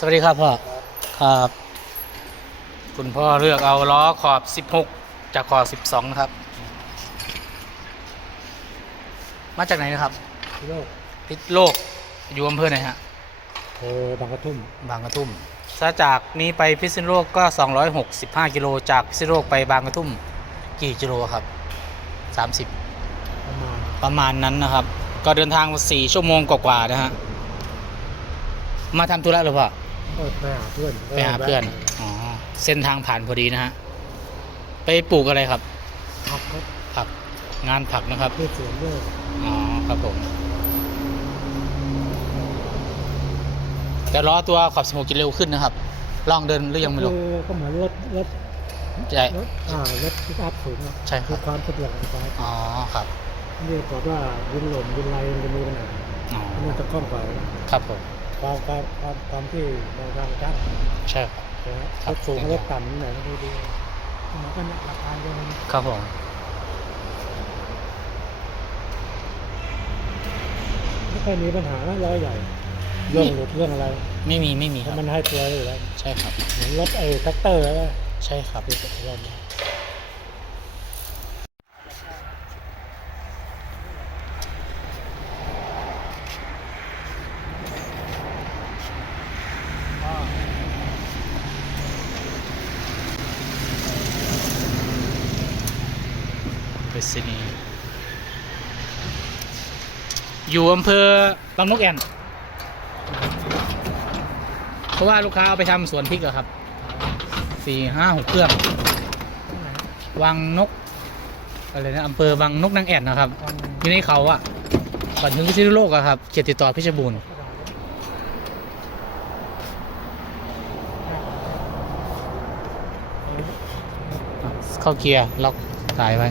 สวัสดีครับพ่อครับ คุณพ่อเลือกเอาล้อขอบ 16 จากขอบ 12 นะครับ มาจากไหนนะครับโลกพิษโลกอยู่อำเภอไหนฮะเออบางกระทุ่ม บางกระทุ่มถ้าจากนี้ไปพิษณุโลกก็ 265 กิโลจากพิษณุโลกไปบางกระทุ่มกี่กิโลครับ 30 ประมาณประมาณนั้นนะครับ ก็เดินทางมา4ชั่วโมงกว่าๆนะฮะ มาทำธุระหรือเปล่า ก็ไปหาเพื่อนไปหาเพื่อน อ๋อ เส้นทางผ่านพอดีนะฮะ ไปปลูกอะไรครับขับครับผัก งานผักนะครับด้วยสวนด้วย อ๋อ ครับผม แต่ล้อตัวขอบสมกินเร็วขึ้นนะครับ ลองเดินหรือยังไม่รู้คือก็เหมือนรถรถใช่รถอ่ารถพิกอัพสูงอะใช่ครับคือความสะดวกในการอ๋อ ครับนี่บอกว่ายินหล่นยินไรมันจะมีปัญหาอ๋อมันจะคล่องกว่าครับผม ความความความความที่ในทางจัดใช่ครับนะฮะครัรบถสูงกับรถต่ำนี่ไหนก็ดีดีเหมือนกันนะราคาเดียวกันครับผมไม่ค่อยมีปัญหานะล้อใหญ่เรื่องหลุดเรื่องอะไร ไม่มีไม่มีเพครับราะมันให้ตัวอยู่แล้วใช่ครับเหมือนรถไอ้แท็กเตอร์แล้วใช่ครับ ไปรษณีย์อยู่อำเภอบางนกแอ่นเพราะว่าลูกค้าเอาไปทำสวนพริกอะครับสี่ห้าหกเครื่องวังนกอะไรนะอำเภอบางนกนางแอ่นนะครับอยู่ในเขาอะก่อนถึงพิษณุโลกอะครับเขตติดต่อเพชบูรณ์เข้าเกียร์ล็อกสายไว้